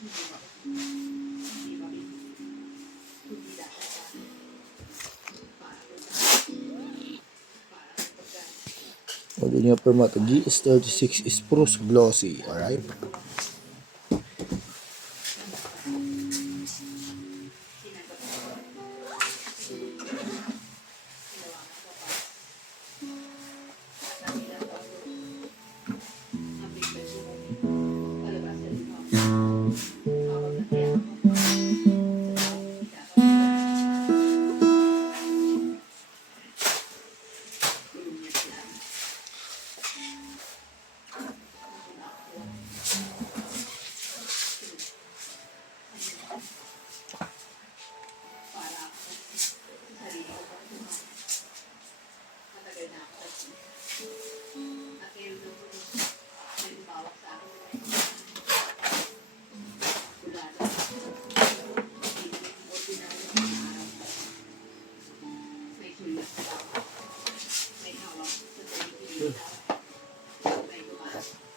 Model niya Permato GS36 is spruce glossy. Alright.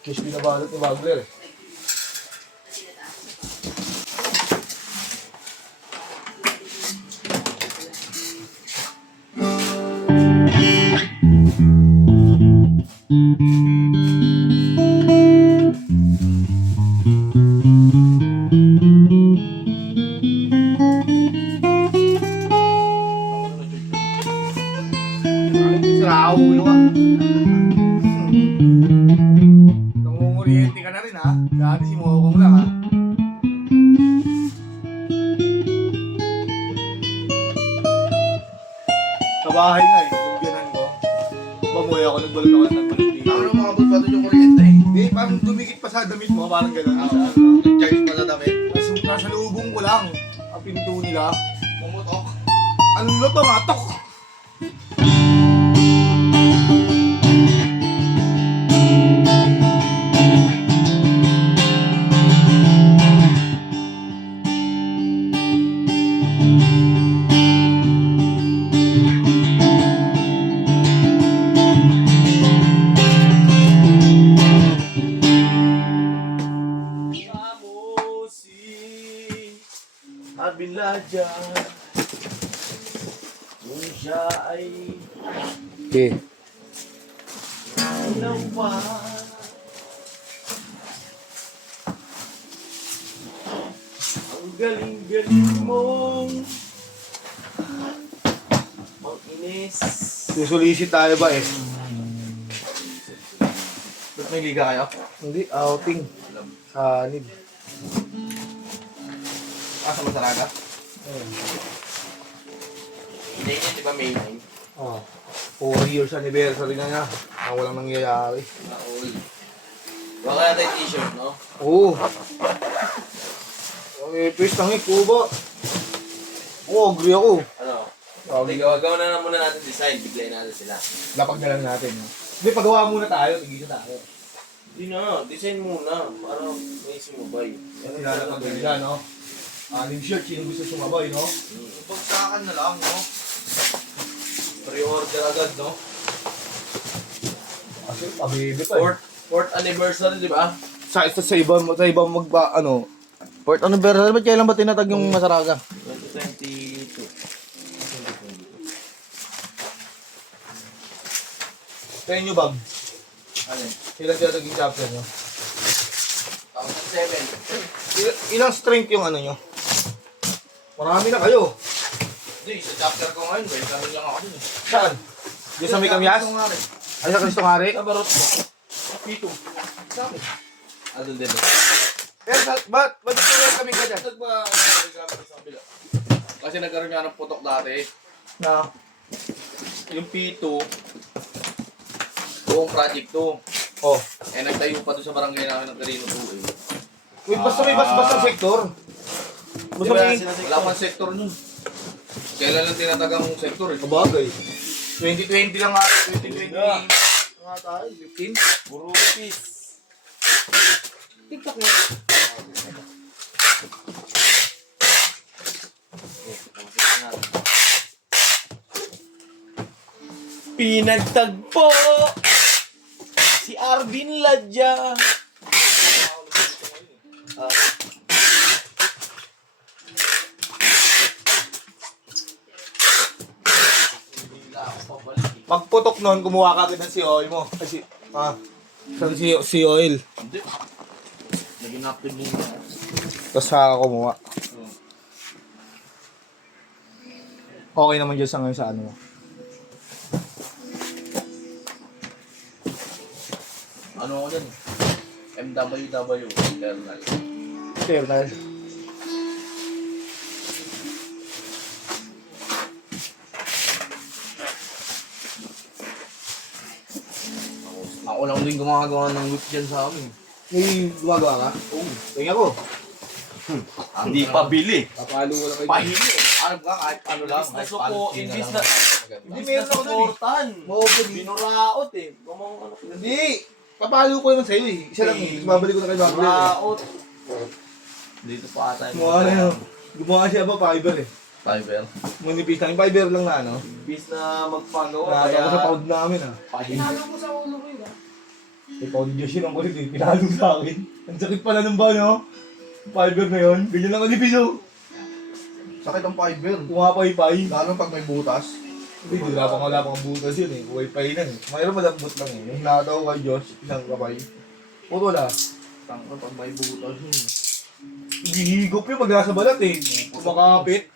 Kiss binabalot ni Wagler eh. Sira ulo ah. Nangunguriente ka na rin ha. Dati si Mokong lang ha. Sa bahay nga eh, yung biyanan ko. Bamuhay ako, nagbalot ako ng nagbalot dito. Ako nang makabot pa doon yung kuryente eh. Hindi, parang dumikit pa sa damit mo, parang gano'n. Nag-charge pa sa damit. Nasa lubong ko lang, ang pinto nila. Pumutok. Ano to nga? Tok! Abiladya kung siya ay Okay. nawa. Ang galing-galing mong mag-inis. Susulisit tayo ba eh? Ba't may liga kayo? Hindi, outing. Sa nib. Sa Masaraga? Hindi niya, di ba May 9? Oh. 4 years anniversary na niya. Walang nangyayari. Naul. Baka natin t-shirt, no? Oo. Okay, please tangi ko ba? Oo, agree ako. Ano? Hindi, gawa na muna natin design. Biglayin natin sila. Lapag na lang natin. No? Hindi, pagawa muna tayo. Tigisa tayo. Hindi na, design muna. Para may sumabay. Yan nilalapag nila, no? Anim shirt, sino gusto sumabay, no? Pagsakan na lang, no? Pre-order agad, no? Kasi pabebe pa eh. Fourth anniversary, di ba? Sa ibang magba, ano? Fourth anniversary, ba't kailan ba tinatag yung Masaraga? 2022. Kaya nyo, Bob? Ano? Ilang tinatag yung chapter nyo? 2007. Ilang strength yung ano nyo? Marami na kayo. Hindi, sa chapter ko ngayon, ba? Kami lang ako dun. Saan? Yung sa may kamyas? Ay, sa Cristo Ngari? Sa barot mo. Pito. Sa akin. Doon din. Pero ba't ito kami ka dyan? Nagpa-gamit sa kabila. Kasi nagkaroon nga ng putok dati. Na? Yung P2, buong project 2. Oh. Eh, nagtayo pa doon sa barangay namin ng Carino 2 eh. Wait, basta may basta sektor. Basta may... Wala pang sektor nun. Kailan lang tinatagang sektor eh. Kabagay. 2020 lang nga. 2020 Yeah. nga tayo. 15. Burupis. TikTok na. Pinagtagpo si Arvin Ladja. Pagputok nun, kumuha ka agad ng sea oil mo. Kasi, sea oil. Hindi. Naging active mo. Tapos saka kumuha. Okay naman dyan sa ngayon sa ano mo. Ano ako dyan? MWW, internal. Eternal. Ako lang din gumagawa ng whip dyan sa amin. May gumagawa ka? Oo. Tingnan ko. Hindi pa bili. Papalo ko lang kayo. Pahili. Ano ba? Kahit ano lang. Kahit Imbis na Hindi, meron ako dun eh. supportan. Maupo Binuraot eh. Gumang ano. Hindi. Papalo ko naman sa'yo eh. Isa lang eh. Babalik ko na kay Babler eh. Binuraot. Dito pa ata yung Gumawa na yun. Gumawa siya ba fiber eh. Fiber. Manipis lang. Yung fiber lang na ano. Imbis na magpagawa. Nakata ko sa pound namin ah. Pahili. Pinalo ko sa ulo ko yun ah. Eh, pound Diyos yun ang kulit eh. Pinalo sa akin. Ang sakit pala ng ba no? Fiber na yun. Ganyan lang kanipis oh. Sakit ang fiber. Pumapay-pay. Lalo pag may butas. Hindi, wala pang butas yun eh. Wi-Fi lang eh. Mayroon malambot lang eh. Yung nakataw kay Diyos, isang kapay. Puto wala. Tangka pag may butas yun. Hihigop yung magkasa balat eh. Kumakapit.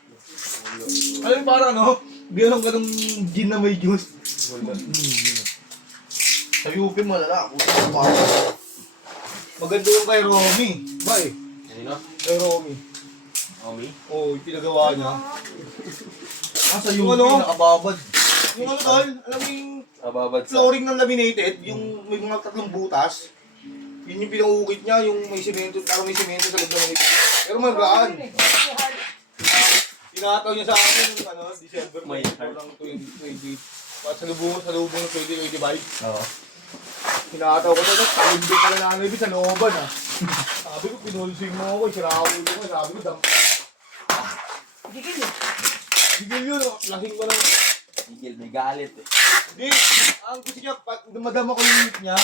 Alam mo parang ano? Bilang ka ng gin na may juice. Sa UP malala. Puta ka pa. Maganda yung kay Romy. Ba eh? Sino? Kay Romy. Omi? Oo, yung pinagawa niya. Sa Yung UP ano? nakababad. Yung ano tol, alam mo yung Nababad sa... flooring ng laminated, yung may mga tatlong butas. Yun yung pinangukit niya, yung may semento, parang may semento sa loob ng laminated. Pero magaan. Tinataw niya sa akin yung ano, December May ng 2020. Sa lubong ng 2025. Oo. Tinataw ko na, talimbi pala na ano ibig sa looban ah. Sabi ko, pinulsing mo ako, siraulo ko. Sabi ko, Gigil eh. Bigil yun, oh. Lasing ko lang. Miguel, may galit eh. Hindi, ang gusto niya, pag dumadama ko yung hit niya,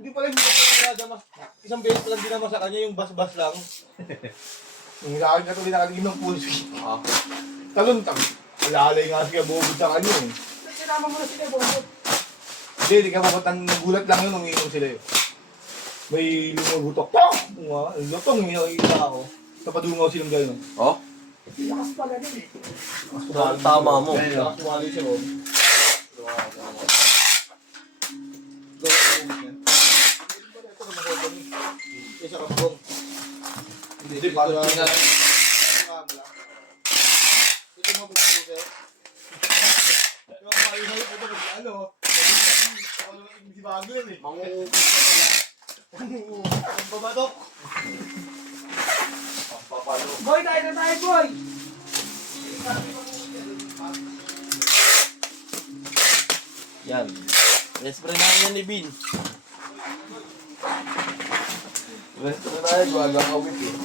hindi pala hindi ko nadama. Isang beses pa lang dinama sa kanya, yung bas-bas lang. Yung sa akin na ito, nakaligim ng pulse. Ah. Talon, alalay nga siya bubod sa kanya eh. Sinama mo na sila bumot. Hindi ka mapatang nagulat lang yun, umiinom sila yun. May lumagutok, pang! Lutong, nakikita ako. Napadungaw silang gano'n. Oh? Lakas pala din eh. Tama mo. Lakas tumali si Rob. Isa ka bong. Hindi, parang tingnan. Ito mo buksan ko sa'yo. Yung maingay ko ba ano? Ako naman si Bago yun eh. Mangungupit ka pala. Ang babatok. Papalo. Boy, tayo na tayo boy! Yan. Respre na yan ni Bin. Respre na yan, wala ka whip eh.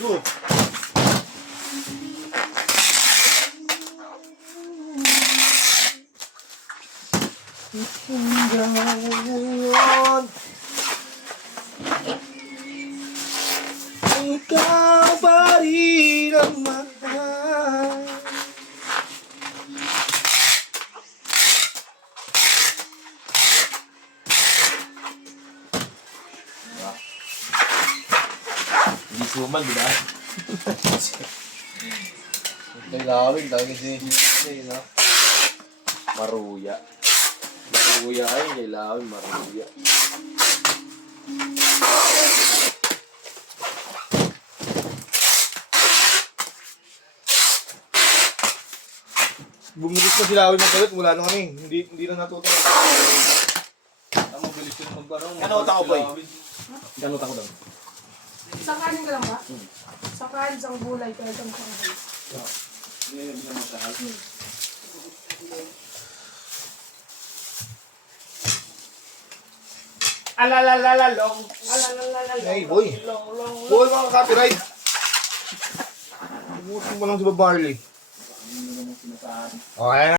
Go. Ngayon, ikaw pa rin ang mahal. Hindi suman, di ba? May lawig, lagi si no? Maruya. Maruya ay, kailangan maruya. Bumulis pa sila ako ng galit mula nung kami. Hindi na natuto. mabilis yun mag-ano. Ano utak ko, boy? Ganun ako daw. Isang kanin ka lang ba? Isang kanin, isang gulay, kaya isang kanin. Hindi na masahal. Alalalalong. Hey, boy. Boy, mga copyright. Umutin mo lang sa barley. Okay na.